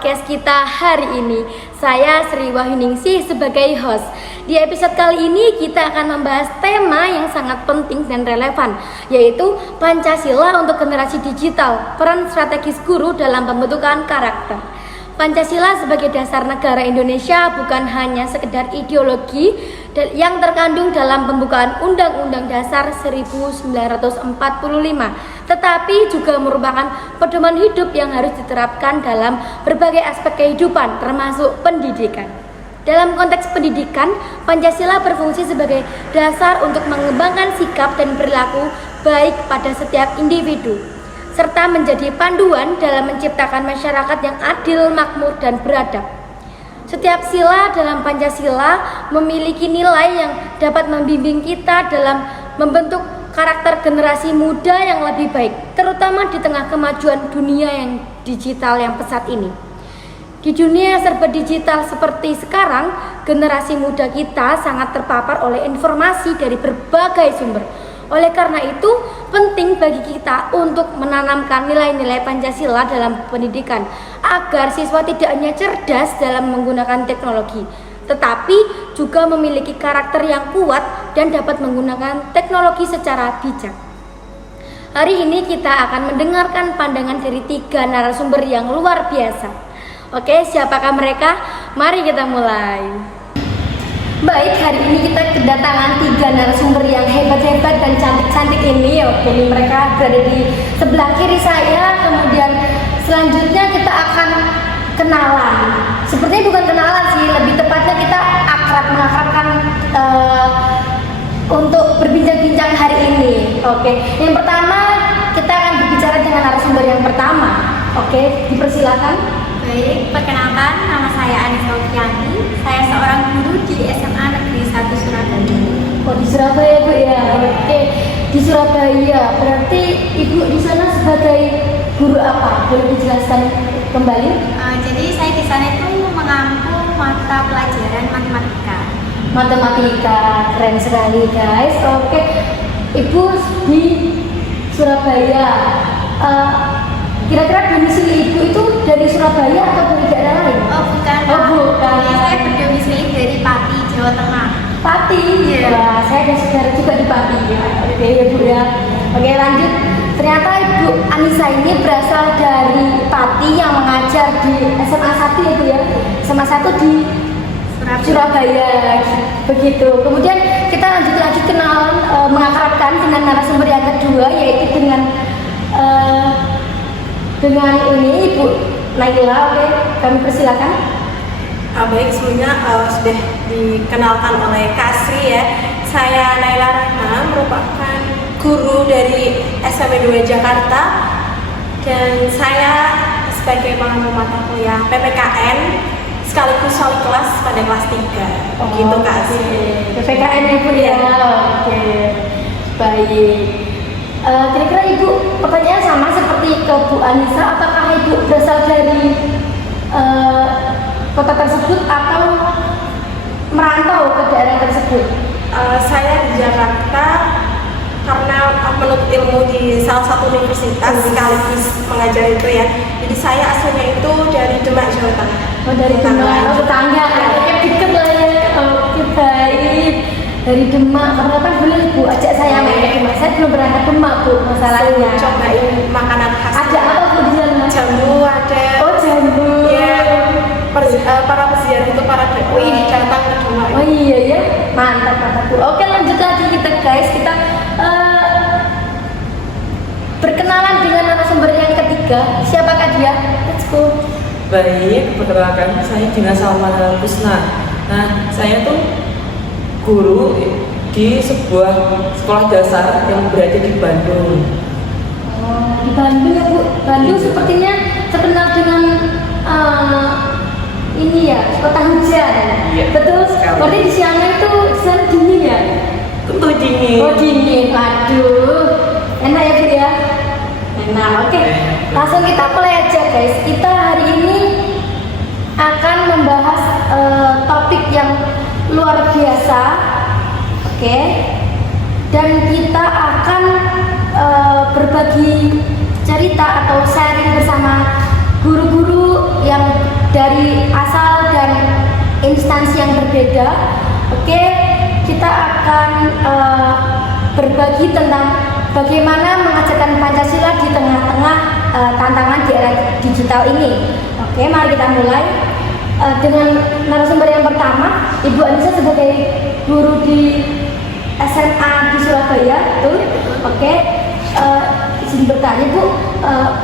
podcast kita hari ini. Saya Sri Wahyuningsih sebagai host. Di episode kali ini kita akan membahas tema yang sangat penting dan relevan, yaitu Pancasila untuk generasi digital, peran strategis guru dalam pembentukan karakter. Pancasila sebagai dasar negara Indonesia bukan hanya sekedar ideologi yang terkandung dalam pembukaan Undang-Undang Dasar 1945, tetapi juga merupakan pedoman hidup yang harus diterapkan dalam berbagai aspek kehidupan, termasuk pendidikan. Dalam konteks pendidikan, Pancasila berfungsi sebagai dasar untuk mengembangkan sikap dan perilaku baik pada setiap individu, serta menjadi panduan dalam menciptakan masyarakat yang adil, makmur, dan beradab. Setiap sila dalam Pancasila memiliki nilai yang dapat membimbing kita dalam membentuk karakter generasi muda yang lebih baik, terutama di tengah kemajuan dunia yang digital yang pesat ini. Di dunia serba digital seperti sekarang, generasi muda kita sangat terpapar oleh informasi dari berbagai sumber. Oleh karena itu, penting bagi kita untuk menanamkan nilai-nilai Pancasila dalam pendidikan agar siswa tidak hanya cerdas dalam menggunakan teknologi, tetapi juga memiliki karakter yang kuat dan dapat menggunakan teknologi secara bijak. Hari ini kita akan mendengarkan pandangan dari 3 narasumber yang luar biasa. Oke, siapakah mereka? Mari kita mulai. Baik, hari ini kita kedatangan 3 narasumber yang hebat-hebat dan cantik-cantik ini. Oke, mereka berada di sebelah kiri saya. Kemudian selanjutnya kita akan kenalan. Sepertinya bukan kenalan sih, lebih tepatnya kita mengakrabkan untuk berbincang-bincang hari ini. Oke, yang pertama kita akan berbicara dengan narasumber yang pertama. Oke, dipersilakan. Baik, perkenalkan, nama saya Anissa Ufianti. Saya seorang guru di SMA Negeri 1 Surabaya. Oh, di Surabaya, Bu ya. Oke, di Surabaya. Berarti Ibu di sana sebagai guru apa? Boleh dijelaskan kembali? Jadi saya di sana itu mengampu mata pelajaran matematika. Matematika, keren sekali guys. Oke, Ibu di Surabaya. Kira-kira domisili Ibu itu dari Surabaya atau dari daerah lain? Oh bukan. Oh bukan. Jadi saya berdomisili dari Pati, Jawa Tengah. Pati? Iya. Wah, saya ada saudara juga di Pati ya. Oke ya Bu ya. Oke, lanjut. Ternyata Ibu Anissa ini berasal dari Pati yang mengajar di SMA 1 ya Bu ya. SMA 1 di Surabaya. Begitu. Kemudian kita lanjut kenalan, mengakrabkan dengan narasumber yang kedua, yaitu dengan ini Ibu Naila. Oke, kami persilakan. Baik, sebelumnya sudah dikenalkan oleh Kak Sri ya. Saya Naila Rahma, merupakan guru dari SMP 2 Jakarta, dan saya sebagai pengampu mata kuliah PPKN sekaligus wali kelas pada kelas 3. Gitu Kak Sri. PPKN Ibu ya. Oke, baik. Kira-kira Ibu pertanyaan sama seperti ke Bu Anissa, apakah Ibu berasal dari kota tersebut atau merantau ke daerah tersebut? Saya di Jakarta karena menuntut ilmu di salah satu universitas sekaligus mengajar itu ya. Jadi saya aslinya itu dari Demak, Jawa Tengah. Oh, dari Demak, tetangga. Oke, deket lah ya. Oke, baik. Dari Demak, karena kan boleh Bu ajak saya main ke Demak. Saya belum pernah ke Demak Bu, masalahnya. Cobain makanan khas. Ada apa Bu di sana? Jambu ada. Oh, jambu. Ya, para peziarah itu datang ke Demak. Oh iya ya, mantap Bu. Oke, lanjut lagi kita guys. Kita berkenalan dengan narasumber yang ketiga. Siapakah dia? Let's go. Baik, perkenalkan, saya Dina Salman Kusna. Nah, saya tuh guru di sebuah sekolah dasar yang berada di Bandung. Oh, di Bandung ya Bu. Bandung sepertinya terkenal dengan ini ya, kota hujan. Iya, betul sekali. Berarti di sana itu sana dingin ya? Tentu dingin. Oh dingin, aduh, enak ya Bu ya? Enak. Oke, langsung kita play aja guys. Kita hari ini akan membahas topik yang luar biasa. Oke, dan kita akan berbagi cerita atau sharing bersama guru-guru yang dari asal dan instansi yang berbeda. Oke, kita akan berbagi tentang bagaimana mengajarkan Pancasila di tengah-tengah tantangan di era digital ini. Oke, mari kita mulai dengan narasumber yang pertama, Ibu Anissa sebagai guru di SMA di Surabaya, betul? Oke, izin bertanya Bu,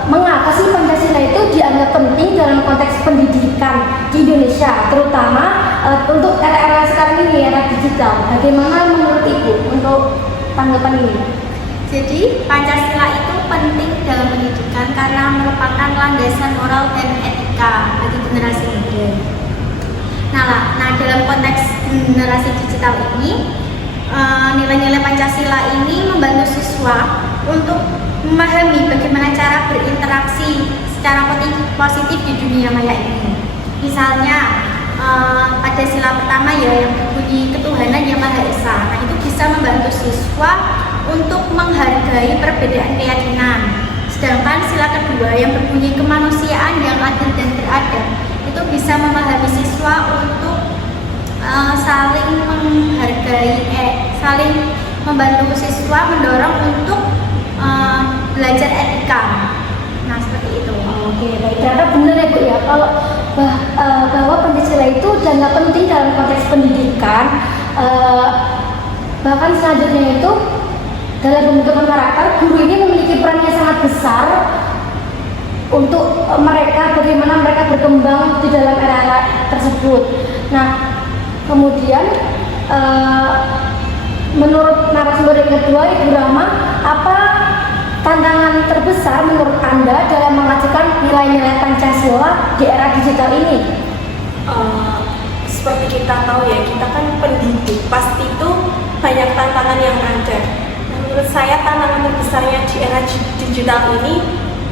mengapa sih Pancasila itu dianggap penting dalam konteks pendidikan di Indonesia, terutama untuk era-era sekarang ini, era digital? Bagaimana menurut Ibu untuk tanggapan ini? Jadi Pancasila itu penting dalam pendidikan karena merupakan landasan moral dan etika bagi generasi muda. Nah, dalam konteks generasi digital ini, nilai-nilai Pancasila ini membantu siswa untuk memahami bagaimana cara berinteraksi secara positif di dunia maya ini. Misalnya pada sila pertama ya yang berbunyi ketuhanan yang Maha Esa. Nah, itu bisa membantu siswa untuk menghargai perbedaan keyakinan. Sedangkan sila kedua yang berbunyi kemanusiaan yang adil dan beradab itu bisa memahami siswa untuk saling menghargai, saling membantu siswa, mendorong untuk belajar etika. Nah, seperti itu. Oke, baik. Ternyata benar ya Bu ya, kalau bahwa Pancasila itu dianggap penting dalam konteks pendidikan, bahkan selanjutnya itu dalam pembentukan karakter, guru ini memiliki peran yang sangat besar untuk mereka, bagaimana mereka berkembang di dalam era tersebut. Nah, kemudian menurut narasumber yang kedua, Ibu Rahma, apa tantangan terbesar menurut Anda dalam mengajarkan nilai-nilai Pancasila di era digital ini? Seperti kita tahu ya, kita kan pendidik, pasti itu banyak tantangan yang ada. Menurut saya tantangan terbesarnya di era digital ini,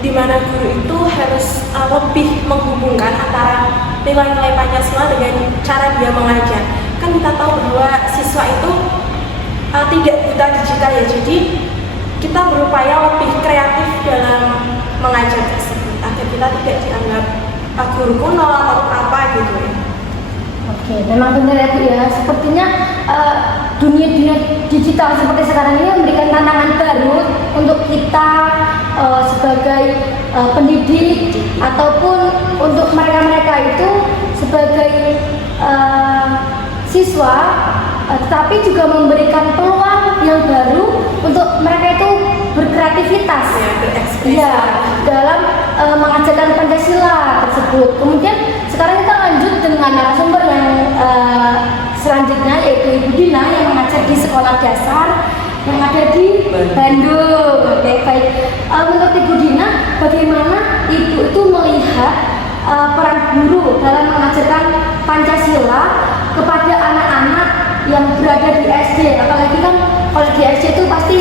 di mana guru itu harus lebih menghubungkan antara nilai-nilai Pancasila dengan cara dia mengajar. Kan kita tahu bahwa siswa itu tidak buta digital ya, jadi kita berupaya lebih kreatif dalam mengajar tersebut agar kita tidak dianggap guru kuno atau apa gitu ya. Oke, memang benar ya Bu ya. Sepertinya dunia digital seperti sekarang ini memberikan tantangan baru untuk kita sebagai pendidik ataupun untuk mereka-mereka itu sebagai siswa, tetapi juga memberikan peluang yang baru untuk mereka itu berkreativitas ya, dalam mengajarkan Pancasila tersebut. Kemudian sekarang kita lanjut dengan narasumber yang selanjutnya, yaitu Ibu Dina yang mengajar di sekolah dasar yang ada di Bandung. Oke, baik. Menurut Ibu Dina, bagaimana Ibu itu melihat peran guru dalam mengajarkan Pancasila kepada anak-anak yang berada di SD? Apalagi kan kalau di SD itu pasti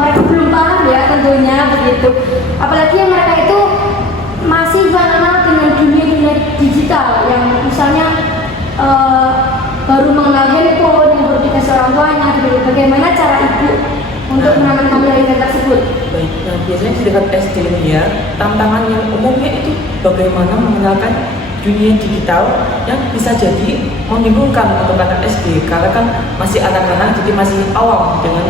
mereka belum paham ya tentunya begitu. Apalagi yang mereka itu masih mengenal dengan dunia digital yang misalnya baru mengenal handphone, yang baru dikasih orang tuanya gitu. Bagaimana cara Ibu untuk menanamkan nilai-nilai tersebut? Baik, nah biasanya di dekat SD ini ya, tantangan yang umumnya itu bagaimana mengenalkan dunia digital yang bisa jadi membingungkan untuk anak SD karena kan masih anak-anak, jadi masih awam dengan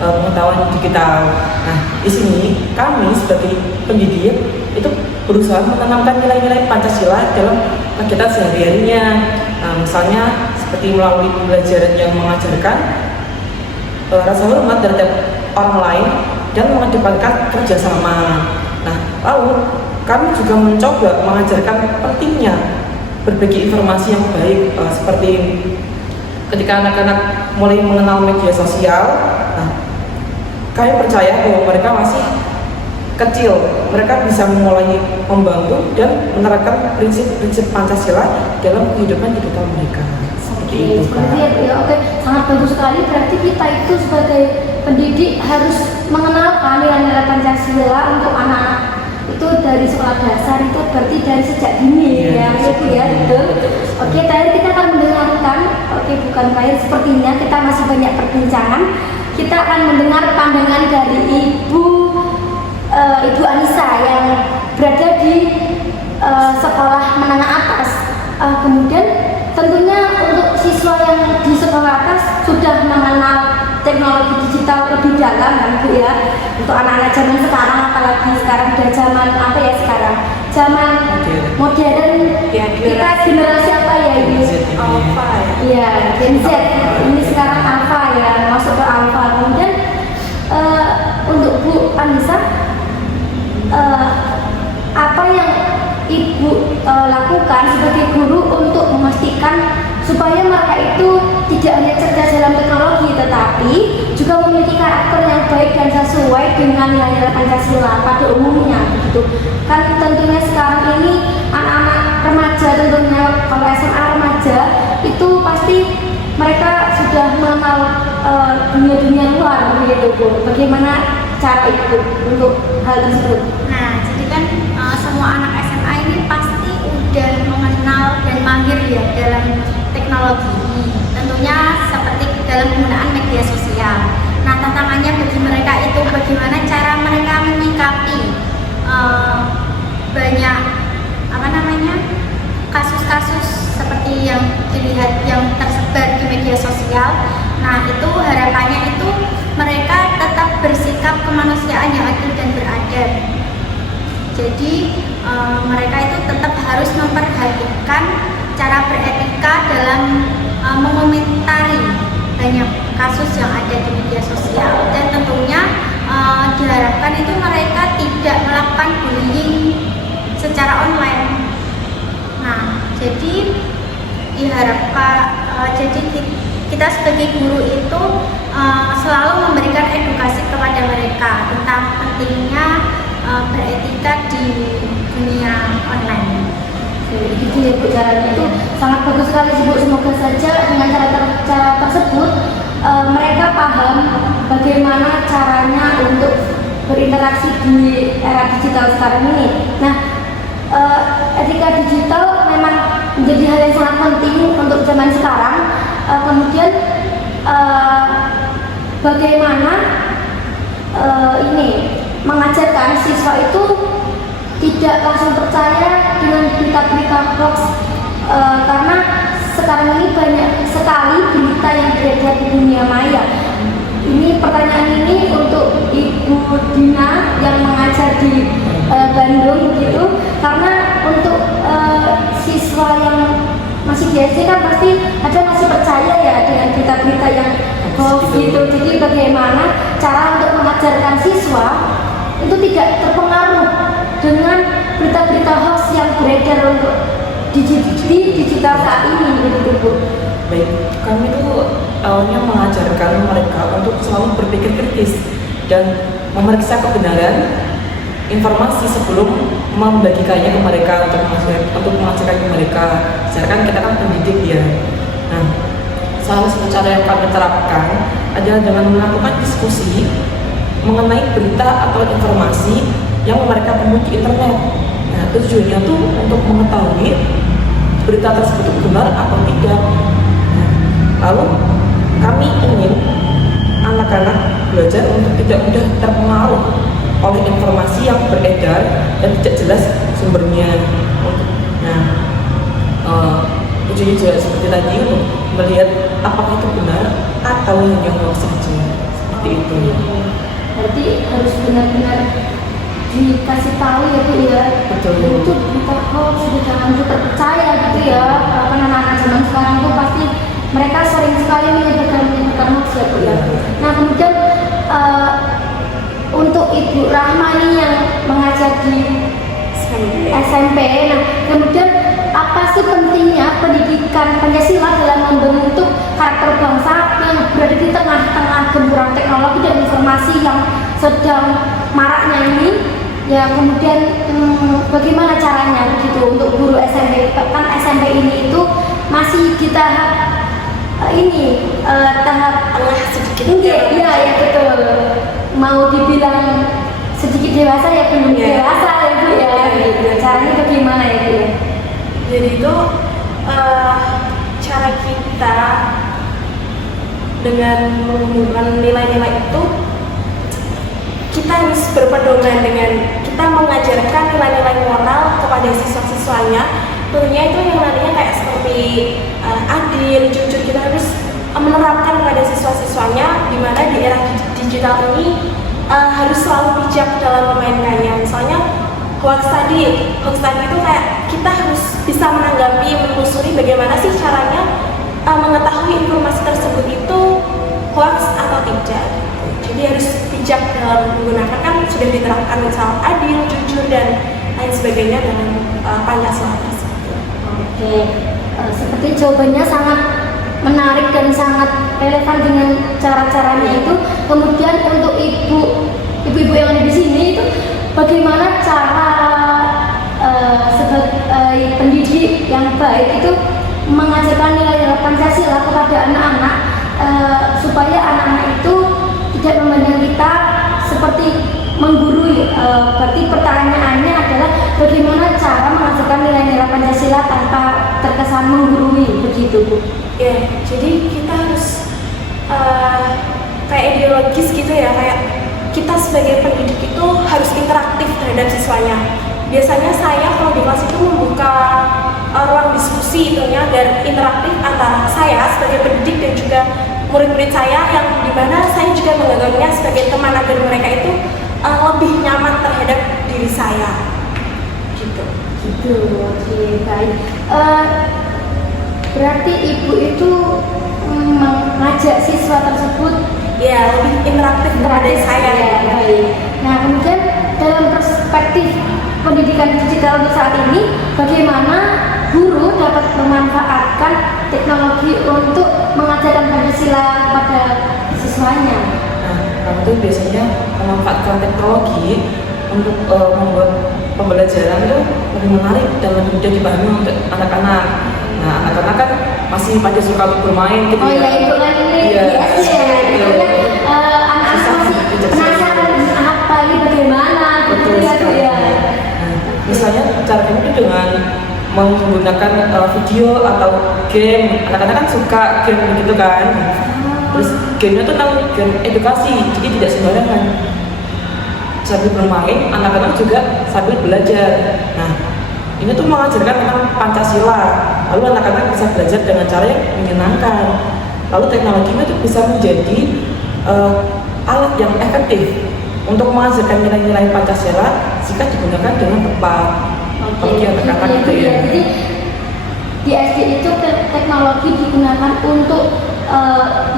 pengetahuan digital. Nah, di sini kami sebagai pendidik itu berusaha menanamkan nilai-nilai Pancasila dalam kegiatan sehari-harinya. Nah, misalnya seperti melalui pembelajaran yang mengajarkan rasa hormat terhadap orang lain dan mengedepankan kerjasama. Nah, lalu kami juga mencoba mengajarkan pentingnya berbagi informasi yang baik, seperti ketika anak-anak mulai mengenal media sosial. Nah, kami percaya bahwa mereka masih kecil, mereka bisa mulai membantu dan menerapkan prinsip-prinsip Pancasila dalam kehidupan digital mereka. Seperti itu kan. Ya, oke, sangat bagus sekali. Berarti kita itu sebagai pendidik harus mengenalkan nilai-nilai Pancasila untuk anak-anak itu dari sekolah dasar, itu berarti dari sejak dini ya, itu ya, betul. Oke, tadi kita akan mendengarkan, bukan terakhir, sepertinya kita masih banyak perbincangan. Kita akan mendengar pandangan dari Ibu Anissa yang berada di sekolah menengah Kemudian tentunya untuk siswa yang di sekolah atas sudah mengenal teknologi digital lebih dalam kan Bu ya. Untuk anak-anak zaman sekarang, apalagi sekarang udah zaman apa ya sekarang? Zaman modern. Ya, Kita generasi apa ya ini? Alpha ya. Iya, Gen Z. Ini sekarang alpha ya, masuk ke alpha. Kemudian untuk Bu Anissa, apa yang Ibu lakukan sebagai guru untuk memastikan supaya mereka itu tidak hanya cerdas dalam teknologi, tetapi juga memiliki karakter yang baik dan sesuai dengan nilai-nilai Pancasila pada umumnya, begitu. Kan tentunya sekarang ini anak-anak remaja, tentunya kalau SMA remaja itu pasti mereka sudah mengenal dunia-dunia luar, begitu Bu. Bagaimana cara Ibu untuk hal tersebut? Nah, jadi kan semua anak SMA ini pasti udah mengenal dan mahir ya dalam teknologi. Tentunya seperti dalam penggunaan media sosial. Nah, tantangannya bagi mereka itu bagaimana cara mereka menyikapi banyak kasus-kasus seperti yang dilihat yang tersebar di media sosial. Nah, itu harapannya itu mereka tetap bersikap kemanusiaan yang adil dan beradab. Jadi mereka itu tetap harus memperhatikan cara beretika dalam mengomentari banyak kasus yang ada di media sosial, dan tentunya diharapkan itu mereka tidak melakukan bullying secara online. Nah, jadi diharapkan jadi kita sebagai guru itu selalu memberikan edukasi kepada mereka tentang pentingnya beretika di dunia online. Gitu ya Bu, caranya itu sangat bagus sekali sih Bu. Semoga saja dengan cara tersebut mereka paham bagaimana caranya untuk berinteraksi di era digital sekarang ini. Nah, etika digital memang menjadi hal yang sangat penting untuk zaman sekarang. Kemudian bagaimana ini mengajarkan siswa itu tidak langsung percaya dengan berita-berita hoax, karena sekarang ini banyak sekali berita yang beredar di dunia maya. Ini pertanyaan ini untuk Ibu Dina yang mengajar di Bandung gitu, karena untuk siswa yang masih di SD kan pasti ada masih percaya ya dengan berita-berita yang hoax gitu. Jadi bagaimana cara untuk mengajarkan siswa itu tidak terpengaruh dengan berita-berita hoax yang beredar untuk di digital saat ini, begitu Bu? Baik, kami itu awalnya mengajarkan mereka untuk selalu berpikir kritis dan memeriksa kebenaran informasi sebelum membagikannya ke mereka untuk mengajarkan ke mereka. Sedangkan kita kan pendidik ya. Nah, salah satu cara yang kami terapkan adalah dengan melakukan diskusi mengenai berita atau informasi yang mereka temui di internet. Nah, tujuannya tuh untuk mengetahui berita tersebut benar atau tidak. Nah, lalu kami ingin anak-anak belajar untuk tidak mudah terpengaruh oleh informasi yang beredar dan tidak jelas sumbernya. Nah, tujuannya juga seperti tadi untuk melihat apakah itu benar atau hanya hoax saja, seperti itu. Berarti harus benar-benar dikasih tahu ya Bu ya. Betul. Itu berita hoax, jangan terpercaya gitu ya. Karena anak-anak zaman sekarang tuh pasti mereka sering sekali menyebarkan hoax ya Bu ya. Nah, kemudian untuk Ibu Rahmani yang mengajar di SMP, nah kemudian apa sih pentingnya pendidikan Pancasila dalam membentuk karakter bangsa yang berada di tengah-tengah gempuran teknologi dan informasi yang sedang maraknya ini? Ya, kemudian bagaimana caranya begitu untuk guru SMP? Kan SMP ini itu masih di tahap tahap sedikit ya betul. Mau dibilang sedikit dewasa ya belum dewasa ya Bu ya. Caranya bagaimana ya Bu? Jadi itu cara kita dengan menumbuhkan nilai-nilai itu, kita harus berpedoman dengan kita mengajarkan nilai-nilai moral kepada siswa-siswanya. Tentunya itu yang nantinya kayak seperti seperti adil, jujur. Kita harus menerapkan pada siswa-siswanya, di mana di era digital ini harus selalu bijak dalam memainkannya. Misalnya hoax tadi itu kayak kita harus bisa menanggapi, menelusuri bagaimana sih caranya mengetahui informasi tersebut itu hoax atau tidak. Jadi harus bijak dalam menggunakan, kan sudah diterapkan misal adil, jujur, dan lain sebagainya dalam Pancasila tersebut. Oke, seperti jawabannya sangat menarik dan sangat relevan dengan cara-caranya itu. Kemudian untuk ibu-ibu yang ada di sini itu bagaimana cara sebagai pendidik yang baik itu mengajarkan nilai-nilai Pancasila kepada anak-anak supaya anak-anak itu tidak memandang kita seperti menggurui. Berarti pertanyaannya adalah bagaimana cara mengajarkan nilai-nilai Pancasila tanpa terkesan menggurui, begitu Bu? Ya, jadi kita harus kayak ideologis gitu ya, kayak kita sebagai pendidik itu harus interaktif terhadap siswanya. Biasanya saya kalau di kelas itu membuka ruang diskusi itunya dan interaktif antara saya sebagai pendidik dan juga murid-murid saya, yang dimana saya juga menganggapnya sebagai teman agar mereka itu lebih nyaman terhadap diri saya. Gitu. Oke, baik. Berarti ibu itu mengajak siswa tersebut Ya, lebih interaktif kepada saya. Ya, baik. Nah, kemudian dalam perspektif pendidikan digital untuk saat ini, bagaimana guru dapat memanfaatkan teknologi untuk mengajarkan Pancasila pada siswanya? Nah, kami tuh biasanya memanfaatkan teknologi untuk membuat pembelajaran itu lebih menarik dan lebih mudah dipahami untuk anak-anak. Nah, anak-anak kan masih pada suka untuk bermain gitu. Oh iya, itu kan ini Iya. biasa ya. Itu kan anak-anak masih penasaran apa ini bagaimana gitu ya Bu ya. Nah, misalnya caranya itu dengan menggunakan video atau game. Anak-anak kan suka game gitu kan. Terus gamenya tuh tentang game edukasi, jadi tidak sembarangan. Sambil bermain, anak-anak juga sambil belajar. Nah, ini tuh mengajarkan tentang Pancasila. Lalu anak-anak bisa belajar dengan cara yang menyenangkan. Lalu teknologi itu bisa menjadi alat yang efektif untuk mengajarkan nilai-nilai Pancasila jika digunakan dengan tepat. Bagi anak-anak itu ya. Jadi di SD itu teknologi digunakan untuk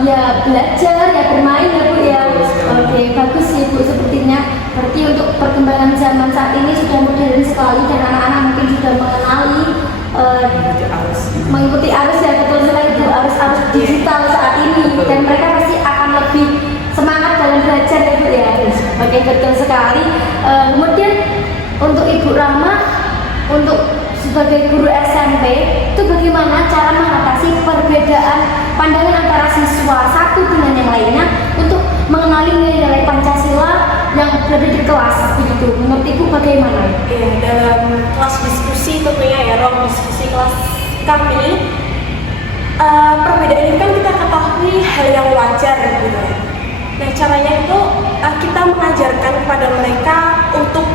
ya belajar, ya bermain ya Bu ya. Oke, bagus sih Bu sepertinya. Berarti untuk perkembangan zaman saat ini sudah modern sekali dan anak-anak mungkin sudah mengenali mengikuti arus ya, betul sekali Bu, arus digital saat ini, dan mereka pasti akan lebih semangat dalam belajar ya Bu ya. Oke, betul sekali. Kemudian untuk Ibu Rahma, untuk sebagai guru SMP itu bagaimana cara mengatasi perbedaan pandangan antara siswa satu dengan yang lainnya untuk mengenali nilai-nilai Pancasila yang berada di kelas begitu? Menurut Ibu bagaimana? Ya, dalam kelas diskusi tentunya ya, ruang diskusi kelas kami, perbedaan ini kan kita ketahui hal yang wajar gitu ya. Nah, caranya itu kita mengajarkan kepada mereka untuk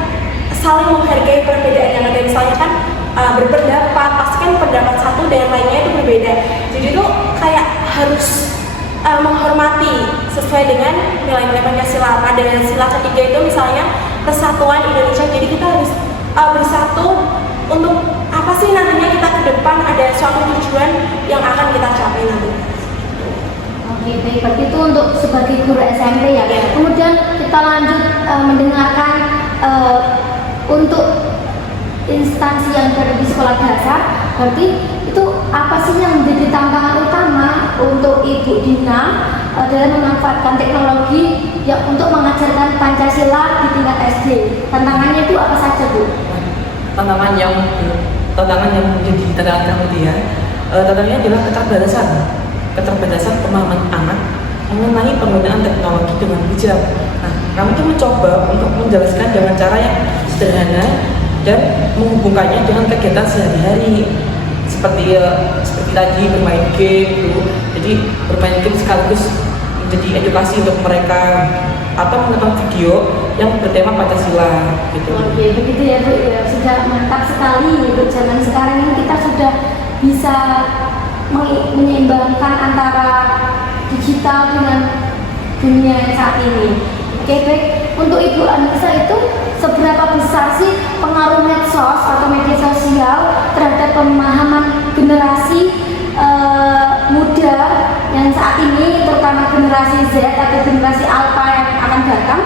saling menghargai perbedaan yang ada. Misalnya kan berpendapat, pasti kan pendapat satu dan yang lainnya itu berbeda. Jadi itu kayak harus menghormati sesuai dengan nilai-nilai Pancasila. Pada sila ketiga itu misalnya persatuan Indonesia. Jadi kita harus bersatu untuk apa sih nantinya kita ke depan, ada suatu tujuan yang akan kita capai nanti. Oke, baik. Berarti itu untuk sebagai guru SMP ya. Kemudian kita lanjut mendengarkan untuk instansi yang berada di sekolah dasar. Berarti itu apa sih yang menjadi tantangan utama untuk Ibu Dina dalam memanfaatkan teknologi yang untuk mengajarkan Pancasila di tingkat SD? Tantangannya itu apa saja Bu? Tantangan yang menjadi tantangan kami ya, tantangannya adalah keterbatasan pemahaman anak mengenai penggunaan teknologi dengan bijak. Nah, kami itu mencoba untuk menjelaskan dengan cara yang sederhana dan menghubungkannya dengan kegiatan sehari-hari seperti tadi bermain game gitu. Jadi bermain game sekaligus menjadi edukasi untuk mereka, atau menonton video yang bertema Pancasila gitu. Oke, begitu ya Bu ya. Sudah mantap sekali untuk zaman sekarang ini kita sudah bisa menyeimbangkan antara digital dengan dunia yang saat ini. Oke, baik. Untuk Ibu Anissa itu seberapa besar sih pengaruh medsos atau media sosial terhadap pemahaman generasi muda yang saat ini, terutama generasi Z atau generasi Alpha yang akan datang,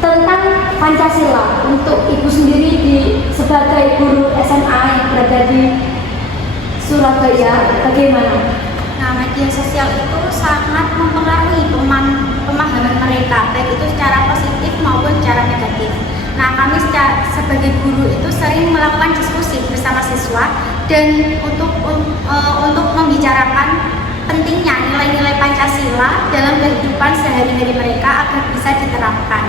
tentang Pancasila? Untuk Ibu sendiri sebagai guru SMA yang berada di Surabaya, bagaimana? Nah, media sosial itu sangat mempengaruhi pemahaman mereka, baik itu secara positif maupun secara negatif. Nah, kami sebagai guru itu sering melakukan diskusi bersama siswa dan untuk membicarakan pentingnya nilai-nilai Pancasila dalam kehidupan sehari-hari mereka agar bisa diterapkan,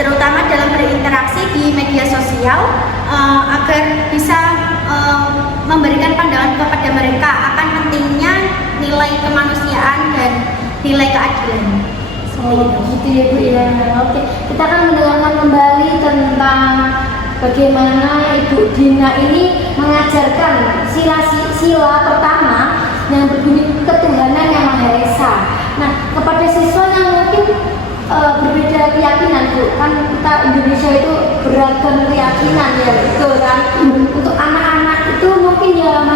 terutama dalam berinteraksi di media sosial, agar bisa memberikan pandangan kepada mereka akan pentingnya nilai kemanusiaan dan nilai keadilan. Gitu ya Bu ya. Oke, kita akan mendengarkan kembali tentang bagaimana Ibu Dina ini mengajarkan sila pertama yang berbunyi ketuhanan yang Maha Esa. Nah, kepada siswa yang mungkin berbeda keyakinan Bu, kan kita Indonesia itu beragam keyakinan ya, betul kan? Untuk anak-anak itu mungkin ya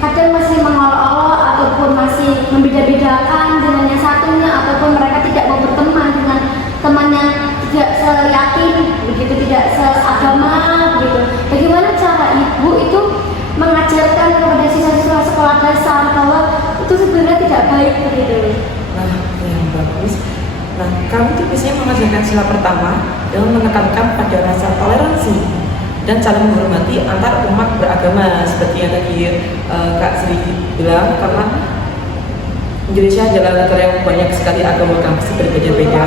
kadang masih mengolok-olok ataupun masih membeda-bedakan dengan yang satunya, ataupun mereka tidak mau berteman dengan teman yang tidak seyakin, begitu, tidak seagama, begitu. Bagaimana cara Ibu itu mengajarkan kepada siswa-siswa sekolah dasar bahwa itu sebenarnya tidak baik, begitu? Nah, yang bagus. Nah, kami itu biasanya mengajarkan sila pertama dengan menekankan pada rasa toleransi dan saling menghormati antar umat beragama, seperti yang tadi Kak Sri bilang, karena Indonesia adalah negara yang banyak sekali agama yang pasti berbeda-beda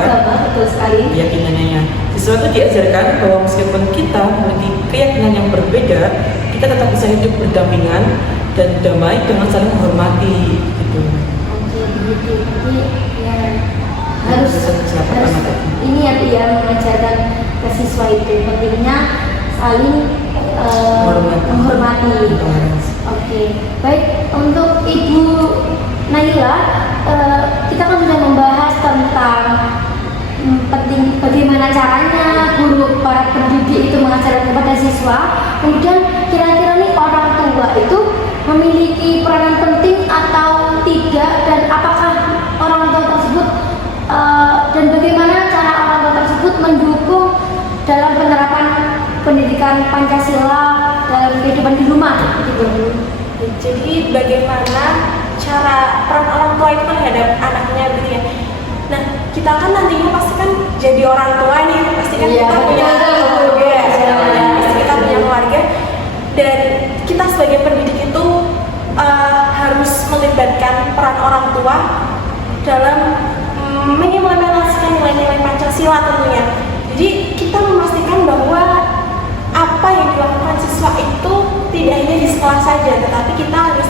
keyakinannya. Siswa itu diajarkan bahwa meskipun kita memiliki keyakinan yang berbeda, kita tetap bisa hidup berdampingan dan damai dengan saling menghormati, gitu. Oke, begitu. Jadi ya harus ini ya Bu ya, mengajarkan ke siswa itu pentingnya saling menghormati. Oke, baik. Untuk Ibu Naila, kita kan sudah membahas tentang penting bagaimana caranya guru, para pendidik itu mengajarkan kepada siswa. Kemudian kira-kira nih orang tua itu memiliki peranan penting atau tidak, dan apakah orang tua tersebut dan bagaimana cara orang tua tersebut mendukung dalam penerapan pendidikan Pancasila dalam kehidupan di rumah, gitu. Jadi bagaimana cara peran orang tua itu terhadap anaknya gitu ya. Nah, kita kan nantinya pasti kan jadi orang tua nih, pasti kan kita punya keluarga, pasti kita punya keluarga, dan kita sebagai pendidik itu harus melibatkan peran orang tua dalam mengimplementasikan nilai-nilai Pancasila tentunya. Jadi kita memastikan bahwa apa yang dilakukan siswa itu tidak hanya di sekolah saja, tetapi kita harus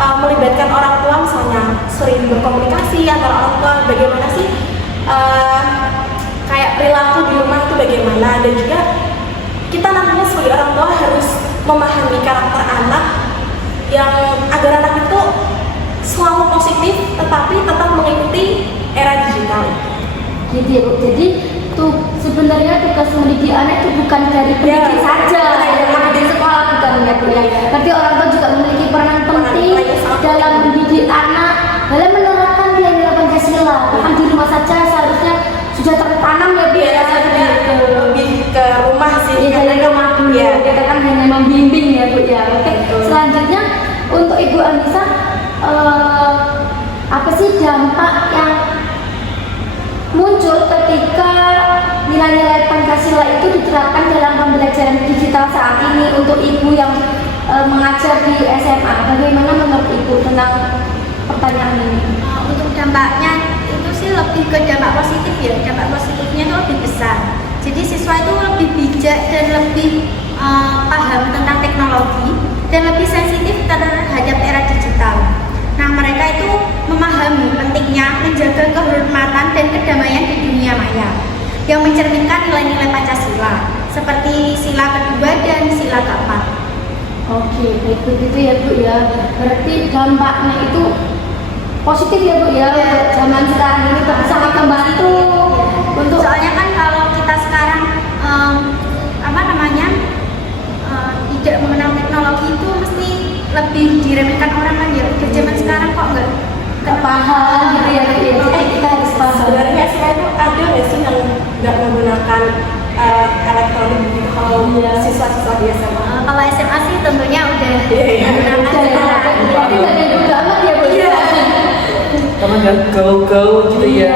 melibatkan orang tua, misalnya sering berkomunikasi antara orang tua, bagaimana sih kayak perilaku di rumah itu bagaimana, dan juga kita nantinya sebagai orang tua harus memahami karakter anak yang agar anak itu selalu positif tetapi tetap mengikuti era digital. Gitu ya Bu. Jadi tuh sebenarnya tugas mendidik anak itu bukan dari pendidik saja, yang di sekolah bukan ya Bu ya. Tapi orang tua juga memiliki peranan penting dalam mendidik anak, dalam menerapkan nilai-nilai Pancasila. Bahkan di rumah saja seharusnya sudah tertanam ya Bu ya. Lebih ke rumah sih. Ya, dari rumah dulu. Ya. Kita kan hanya membimbing ya Bu ya. Oke. Selanjutnya untuk Ibu Anissa, apa sih dampak yang muncul ketika nilai-nilai Pancasila itu diterapkan dalam pembelajaran digital saat ini untuk Ibu yang mengajar di SMA? Bagaimana menurut Ibu tentang pertanyaan ini? Untuk dampaknya itu sih lebih ke dampak positif ya. Dampak positifnya itu lebih besar. Jadi siswa itu lebih bijak dan lebih paham tentang teknologi dan lebih sensitif terhadap era digital. Nah, mereka itu memahami pentingnya menjaga kehormatan dan kedamaian di dunia maya yang mencerminkan nilai-nilai Pancasila seperti sila kedua dan sila keempat. Oke, baik begitu ya Bu ya. Berarti dampaknya itu positif ya Bu ya. Zaman sekarang ini sangat membantu untuk Soalnya kan kalau kita sekarang apa namanya tidak mengenal teknologi itu mesti lebih diremehkan orang kan ya. Udah zaman sekarang kok nggak paham gitu ya Bu ya. Jadi kita harus paham. Sebenarnya saya itu ada nggak sih yang nggak menggunakan elektronik gitu kalau siswa-siswa di SMA? Kalau SMA sih tentunya udah Iya. menggunakan sekarang. Tapi nggak ada yang bodo amat ya Bu ya. Karena nggak gaul-gaul gitu ya.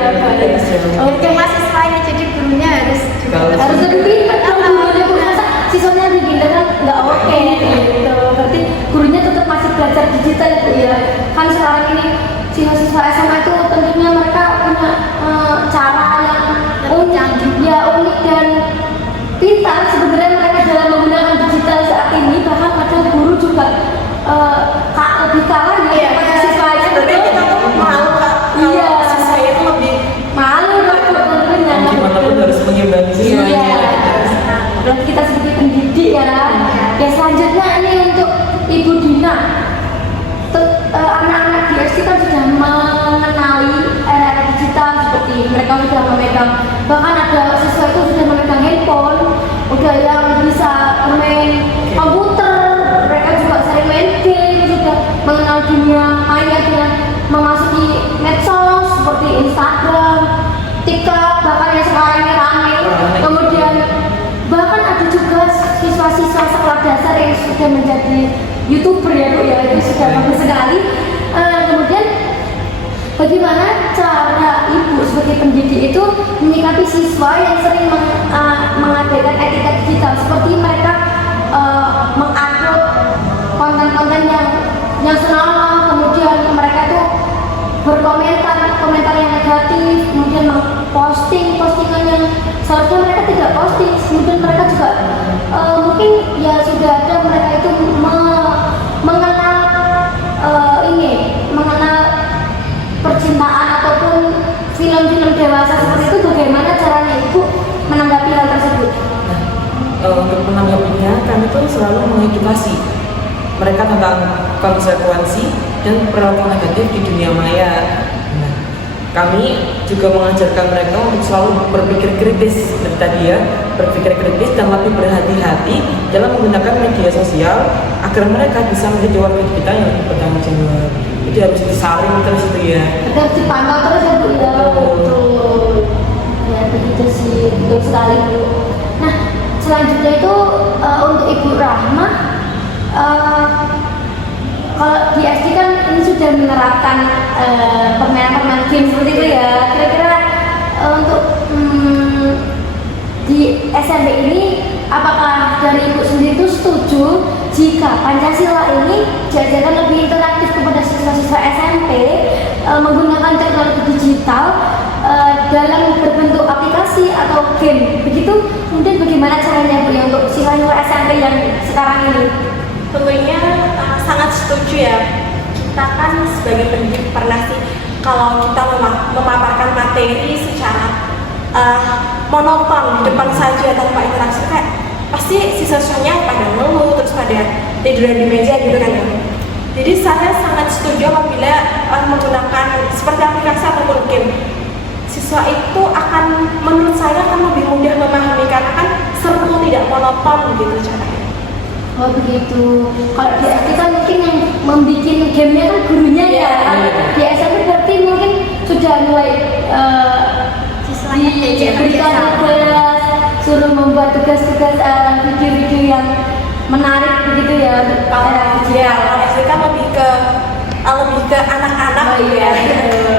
Oke, mahasiswanya jadi gurunya harus juga Kalau Harus lebih pintar dong gurunya Bu. Masa siswanya lebih pintar kan nggak oke gitu. Berarti gurunya tetap masih belajar digital ya Bu ya. Kan sekarang ini siswa-siswa SMA itu tentunya mereka punya cara yang unik, ya unik dan pintar sebenarnya mereka dalam menggunakan digital saat ini. Bahkan ada guru juga lebih kalah ya kepada siswanya. Tapi kita tuh malu Kak, Iya. kalau siswanya itu lebih Malu dong tentunya. Gimana pun harus mengimbangi siswanya. Iya. Berarti kita sebagai pendidik ya. Ya selanjutnya ini untuk Ibu Dina. Anak-anak di SD kan sudah mengenali era digital seperti mereka sudah memegang, bahkan ada siswa itu sudah memegang handphone, udah yang bisa main komputer, mereka juga sering main game, sudah mengenal dunia maya dengan memasuki medsos seperti Instagram, TikTok, bahkan yang sekarang ini ramai. Kemudian bahkan ada juga siswa-siswa sekolah dasar yang sudah menjadi YouTuber ya Bu ya, itu sudah bagus sekali. Kemudian bagaimana cara Ibu sebagai pendidik itu menyikapi siswa yang sering mengabaikan etika digital, seperti mereka mengupload konten-konten yang senonoh, kemudian mereka itu komentar yang negatif, kemudian postingan yang seharusnya mereka tidak posting, kemudian mereka juga mungkin ya sudah ada mereka itu mengenal percintaan ataupun film-film dewasa seperti itu. Bagaimana caranya Ibu menanggapi hal tersebut? Untuk menanggapinya, kami tuh selalu mengedukasi mereka tentang konsekuensi dan perilaku negatif di dunia maya. Nah, kami juga mengajarkan mereka untuk selalu berpikir kritis seperti tadi ya, berpikir kritis dan lebih berhati-hati dalam menggunakan media sosial agar mereka bisa menjadi warga kita yang lebih bertanggung jawab. Jadi harus disaring terus itu ya. Harus dipantau terus ya Bu ya. Betul. Ya begitu sih, betul sekali Bu. Nah selanjutnya itu untuk Ibu Rahma, kalau di SD kan ini sudah menerapkan permainan game seperti itu ya. Kira-kira untuk di SMP ini, apakah dari Ibu sendiri itu setuju jika Pancasila ini diajarkan lebih interaktif kepada siswa-siswa SMP menggunakan teknologi digital dalam berbentuk aplikasi atau game? Begitu. Kemudian bagaimana caranya Bu ya untuk siswa-siswa SMP yang sekarang ini? tentunya sangat setuju ya. Kita kan sebagai pendidik pernah sih kalau kita memaparkan materi secara monoton di depan saja tanpa interaksi, kayak pasti siswa-siswanya pada ngeluh terus pada tiduran di meja gitu kan ya. Jadi saya sangat setuju apabila menggunakan seperti aplikasi ataupun game. Siswa itu akan, menurut saya akan lebih mudah memahami karena kan seru, tidak monoton gitu caranya. Oh begitu. Kalau di SD kan mungkin yang membuat gamenya kan gurunya ya. Di SMP berarti mungkin sudah mulai Siswanya diberikan tugas, suruh membuat tugas-tugas video-video yang menarik begitu ya. Kalau SD kan lebih ke anak-anak gitu ya.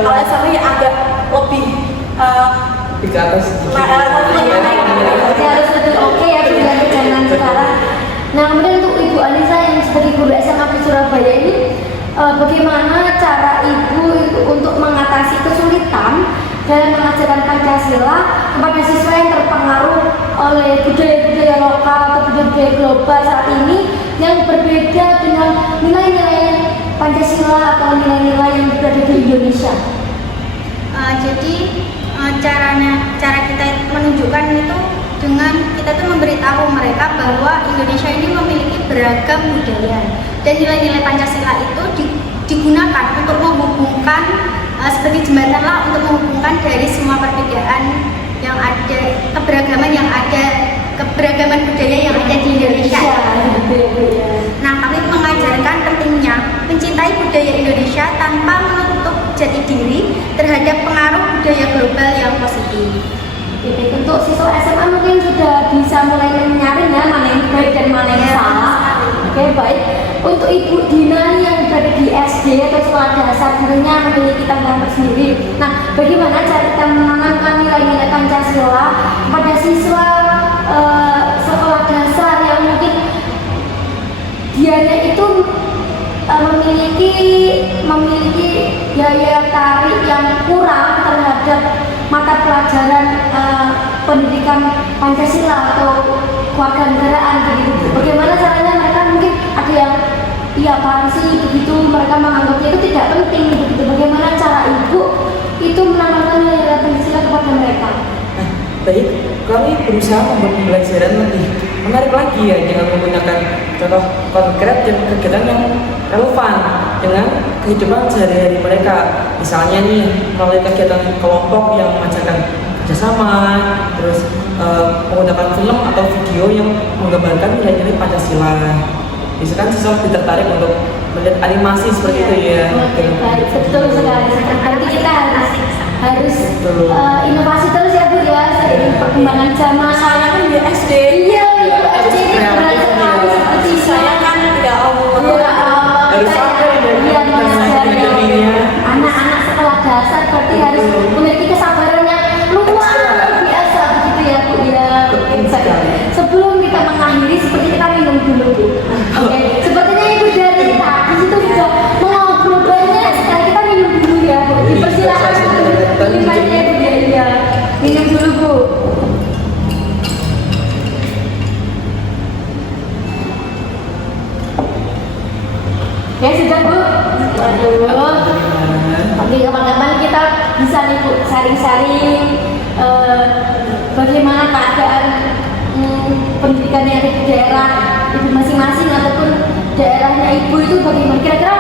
Kalau SMP ya agak lebih Lebih ke atas. Berarti harus lebih oke ya dengan zaman sekarang. Nah kemudian untuk Ibu Anissa yang sebagai guru SMA di Surabaya ini, bagaimana cara Ibu untuk mengatasi kesulitan dalam mengajarkan Pancasila kepada siswa yang terpengaruh oleh budaya-budaya lokal atau budaya global saat ini yang berbeda dengan nilai-nilai Pancasila atau nilai-nilai yang berada di Indonesia? Jadi cara kita menunjukkan itu dengan kita tuh memberitahu mereka bahwa Indonesia ini memiliki beragam budaya dan nilai-nilai Pancasila itu digunakan untuk menghubungkan sebagai jembatan lah untuk menghubungkan dari semua perbedaan yang ada, keberagaman budaya yang ada di Indonesia. Nah, kami mengajarkan pentingnya mencintai budaya Indonesia tanpa menutup jati diri terhadap pengaruh budaya global yang positif. Oke, untuk siswa SMA mungkin sudah bisa mulai menyaring ya mana yang baik dan mana yang salah. Oke, baik. Untuk Ibu Dina yang berada di SD atau sekolah dasar tentunya memiliki tantangan tersendiri. Nah, bagaimana cara kita menanamkan nilai-nilai Pancasila pada siswa sekolah dasar yang mungkin dianya itu memiliki daya tarik yang kurang terhadap mata pelajaran pendidikan Pancasila atau kewarganegaraan begitu. Bagaimana caranya mereka mungkin ada yang iya apaan sih begitu, mereka menganggapnya itu tidak penting begitu. Bagaimana cara ibu itu menanamkan nilai Pancasila kepada mereka? Nah, baik, kami berusaha membuat pembelajaran lebih menarik lagi ya dengan menggunakan contoh konkret dan kegiatan yang relevan dengan kehidupan sehari-hari mereka. Misalnya nih, melalui kegiatan kelompok yang mengajarkan kerjasama, terus menggunakan film atau video yang menggambarkan nilai-nilai Pancasila. Biasanya kan siswa lebih tertarik untuk melihat animasi seperti itu ya. Oke, baik, betul sekali. Nanti kita harus inovasi terus ya Bu ya, seiring perkembangan zaman. Saya kan di SD. Iya, SD belajar sekali seperti Saya kan tidak Harus sampai dari anak-anak sekolah dasar berarti harus memiliki kesabaran yang luar biasa begitu ya Bu ya. Sebelum kita mengakhiri seperti kita minum dulu Bu. Oke, sepertinya Ibu dari tadi itu sudah mengobrol banyak sekali, kita minum dulu ya Bu. Dipersilakan minumnya Bu ya. Minum dulu Bu. Ya sudah Bu. Aduh. Oke, kapan-kapan kita bisa nih Bu sharing-sharing bagaimana keadaan pendidikan yang ada di daerah Ibu masing-masing ataupun daerahnya Ibu itu bagaimana. Kira-kira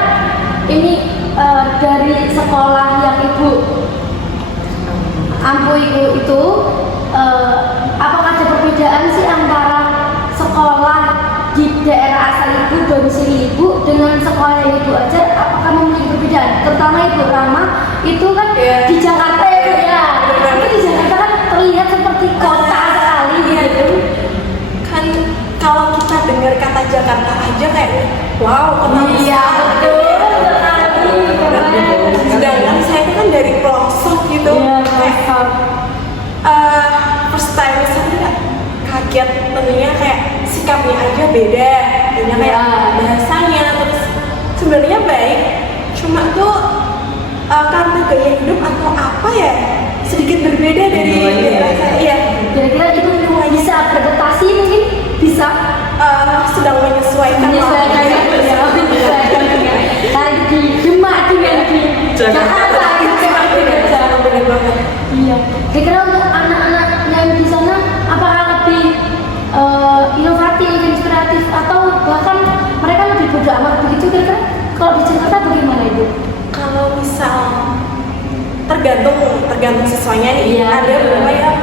ini dari sekolah yang Ibu ampuh itu apakah ada perbedaan sih antara sekolah di daerah asal Ibu, domisili Ibu dengan sekolah yang Ibu ajar, apakah memiliki perbedaan? Terutama Ibu Rama itu kan di Jakarta ya Bu ya. Itu di Jakarta kan terlihat seperti kota sekali gitu. Kan kalau kita dengar kata Jakarta aja kayak wow, kota Iya, betul. Sedangkan saya itu kan dari pelosok gitu. Iya, Kayak first time saya kaget, tentunya kayak sikapnya aja beda, kayak bahasanya, terus sebenarnya baik, cuma tuh karena gaya hidup atau apa ya sedikit berbeda dari daerah saya. Iya. Kira-kira itu bisa beradaptasi mungkin bisa Sedang menyesuaikan ya. Tadi di Demak dengan di Jakarta Iya. Kira-kira untuk anak-anak yang di sana apakah lebih inovatif, inspiratif atau bahkan mereka lebih bodo amat begitu? Kira-kira kalau di Jakarta bagaimana Ibu? Kalau misal tergantung siswanya nih. Iya. Ada beberapa yang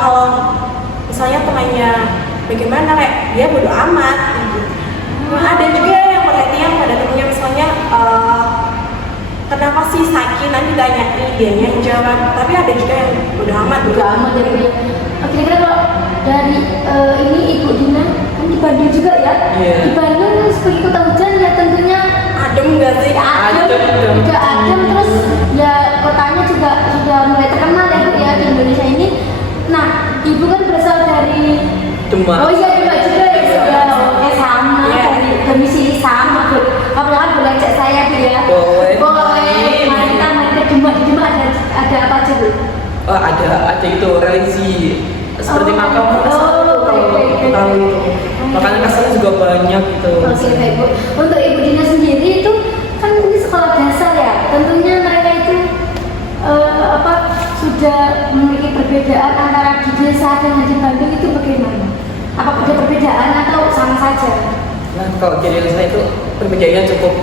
kalau misalnya temannya bagaimana kayak dia bodo amat gitu. Ada juga yang perhatian pada temennya, misalnya kenapa sih Saki, nanti tanyain dianya yang jawab, tapi ada juga yang bodo amat Bodo amat ya Bu ya. Kira-kira kalau dari ini Ibu Dina kan di Bandung juga ya? Iya. Di Bandung sebagai kota hujan ya tentunya adem nggak sih? udah adem, terus ya kotanya juga sudah mulai terkenal ya Bu ya di Indonesia ini. Nah, Ibu kan berasal dari Demak. Oh iya, Demak juga ya. Oke, sama dari domisili sama Bu. Apalagi belajar saya Bu ya. Boleh. Mari kita ke Demak. Di Demak ada apa aja Bu? Oh, ada itu religi seperti makam oh, kalau baik. tahu itu. Makanya kasarnya juga banyak gitu. Oke, baik Bu. Untuk Ibu Dina sendiri itu kan ini sekolah dasar ya. Tentunya mereka itu sudah memiliki perbedaan antara didier Anissa dengan di Bandung itu bagaimana? Apakah ada perbedaan atau sama saja? Nah, kalau di Indonesia itu perbedaannya cukup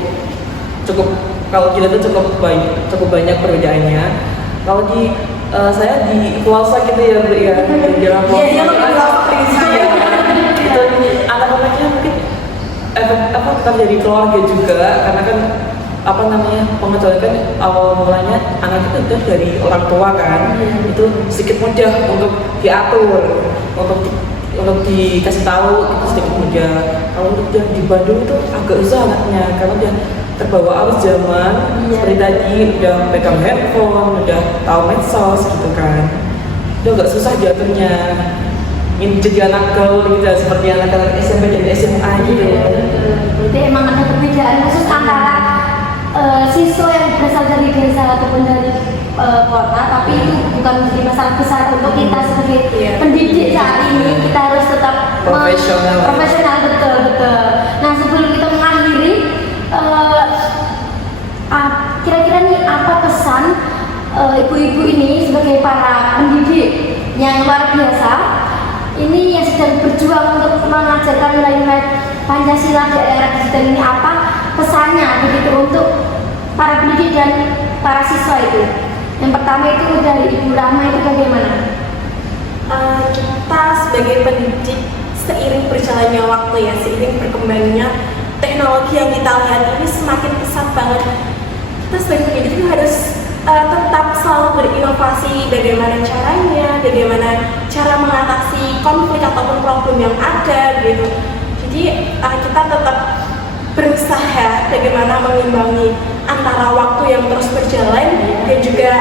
kalau kita tuh cukup banyak perbedaannya. Kalau di saya di Kuasa gitu ya, Bu ya, di dalam itu anak-anaknya mungkin tetap jadi keluarga juga, karena kan pengecualian kan awal mulanya anak itu udah dari orang tua kan, itu sedikit mudah untuk diatur, untuk dikasih tahu itu sedikit mudah. Kalau yang di Bandung itu agak susah anaknya, karena dia terbawa arus zaman, seperti tadi udah pegang handphone, udah tahu medsos gitu kan, itu agak susah diaturnya. Ingin jadi anak gaul gitu, seperti anak-anak SMP dan SMA gitu. Berarti emang ada perbedaan khusus antara siswa yang berasal dari desa ataupun dari kota, tapi itu bukan menjadi masalah besar untuk kita sebagai pendidik saat ini. Kita harus tetap profesional, betul. Nah, sebelum kita mengakhiri, kira-kira nih apa pesan ibu-ibu ini sebagai para pendidik yang luar biasa ini yang sedang berjuang untuk mengajarkan nilai-nilai Pancasila di era digital ini, apa pesannya begitu untuk para pendidik dan para siswa itu? Yang pertama itu dari Ibu Rahma, itu bagaimana? Kita sebagai pendidik, seiring berjalannya waktu ya, seiring berkembangnya teknologi yang kita lihat ini semakin pesat banget, kita sebagai pendidik itu harus tetap selalu berinovasi bagaimana caranya, bagaimana cara mengatasi konflik ataupun problem yang ada gitu. Jadi kita tetap berusaha bagaimana mengimbangi antara waktu yang terus berjalan dan juga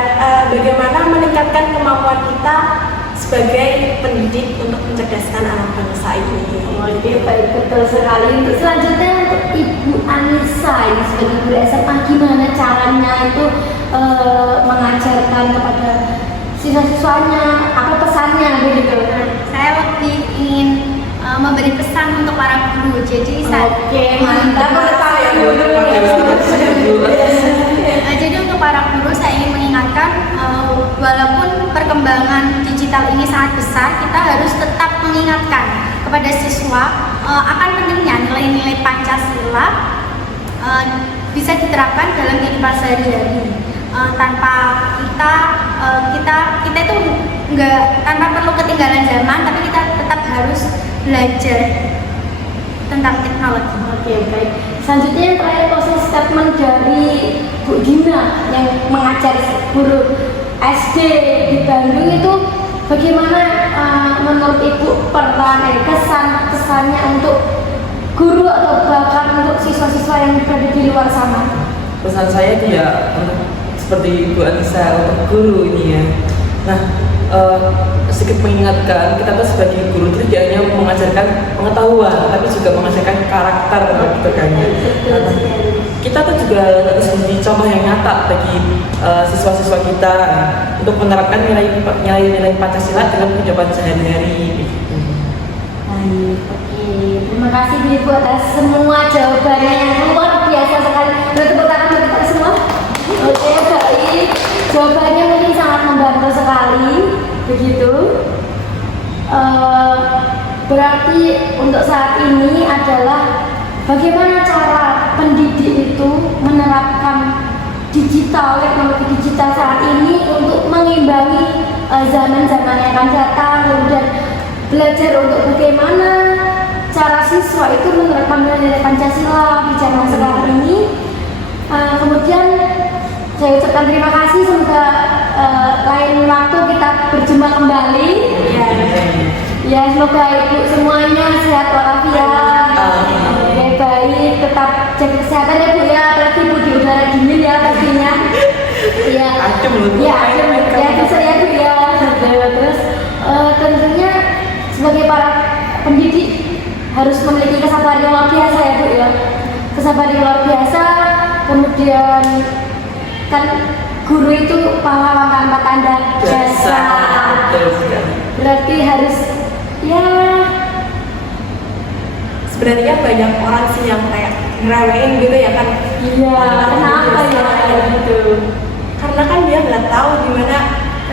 bagaimana meningkatkan kemampuan kita sebagai pendidik untuk mencerdaskan anak bangsa ini. Oke, baik, betul sekali. Untuk selanjutnya untuk Ibu Anissa ini sebagai guru SMA, gimana caranya itu mengajarkan kepada siswa-siswanya, apa pesannya begitu? Saya lebih ingin memberi pesan untuk para guru. Jadi mantap. Jadi untuk para guru saya ingin mengingatkan, walaupun perkembangan digital ini sangat besar, kita harus tetap mengingatkan kepada siswa akan pentingnya nilai-nilai Pancasila bisa diterapkan dalam kehidupan sehari-hari. Tanpa kita itu nggak tanpa perlu ketinggalan zaman, tapi kita tetap harus belajar tentang teknologi. Oke, baik. Selanjutnya yang terakhir, closing statement dari Bu Dina yang mengajar guru SD di Bandung itu bagaimana menurut Ibu kesannya untuk guru atau bahkan untuk siswa-siswa yang berada di luar sana? Pesan saya itu ya seperti Ibu Anissa untuk guru ini ya. Nah, sedikit mengingatkan, kita tuh sebagai guru itu tidak hanya mengajarkan pengetahuan, tapi juga mengajarkan karakter gitu kan ya. Kita tuh juga harus menjadi contoh yang nyata bagi siswa-siswa kita untuk menerapkan nilai-nilai Pancasila dalam kehidupan sehari-hari. Baik, oke. Terima kasih Ibu atas semua jawabannya yang luar biasa sekali. Tepuk tangan untuk kita semua. Oke, baik. Jawabannya mungkin sangat membantu sekali, begitu. Berarti untuk saat ini adalah bagaimana cara pendidik itu menerapkan teknologi digital saat ini untuk mengimbangi zaman-zaman yang akan datang, kemudian belajar untuk bagaimana cara siswa itu menerapkan nilai Pancasila di zaman sekarang ini. Kemudian saya ucapkan terima kasih, semoga lain waktu kita berjumpa kembali. Ya, semoga Ibu semuanya sehat walafiat. Baik, tetap jaga kesehatan ya Bu ya, apalagi Bu di udara dingin ya pastinya. Iya. Bisa ya Bu ya. Terus tentunya sebagai para pendidik harus memiliki kesabaran yang luar biasa ya Bu ya. Kesabaran yang luar biasa, kemudian kan guru itu pahlawan tanpa tanda jasa. Berarti harus ya, sebenarnya banyak orang sih yang kayak ngeremehin gitu ya kan. iya, kenapa ya kayak gitu? Karena kan dia nggak tahu gimana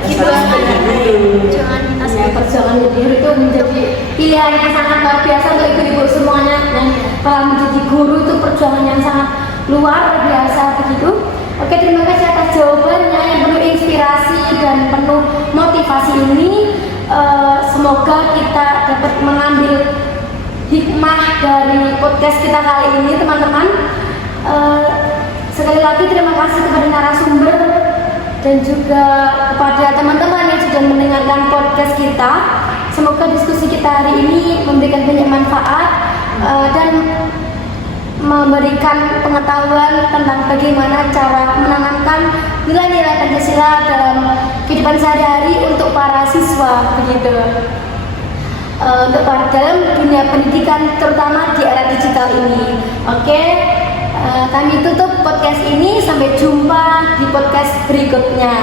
Perjuangan kita ya, perjuangan jadi guru itu menjadi pilihan yang sangat luar biasa untuk ibu-ibu semuanya, dan kalau menjadi guru itu perjuangan yang sangat luar biasa begitu. Oke, terima kasih atas jawabannya yang penuh inspirasi dan penuh motivasi ini. Semoga kita dapat mengambil hikmah dari podcast kita kali ini, teman-teman. Sekali lagi terima kasih kepada narasumber dan juga kepada teman-teman yang sudah mendengarkan podcast kita. Semoga diskusi kita hari ini memberikan banyak manfaat dan memberikan pengetahuan tentang bagaimana cara menanamkan nilai-nilai Pancasila dalam kehidupan sehari-hari untuk para siswa begitu. Untuk dalam dunia pendidikan terutama di era digital ini. Oke, kami tutup podcast ini, sampai jumpa di podcast berikutnya.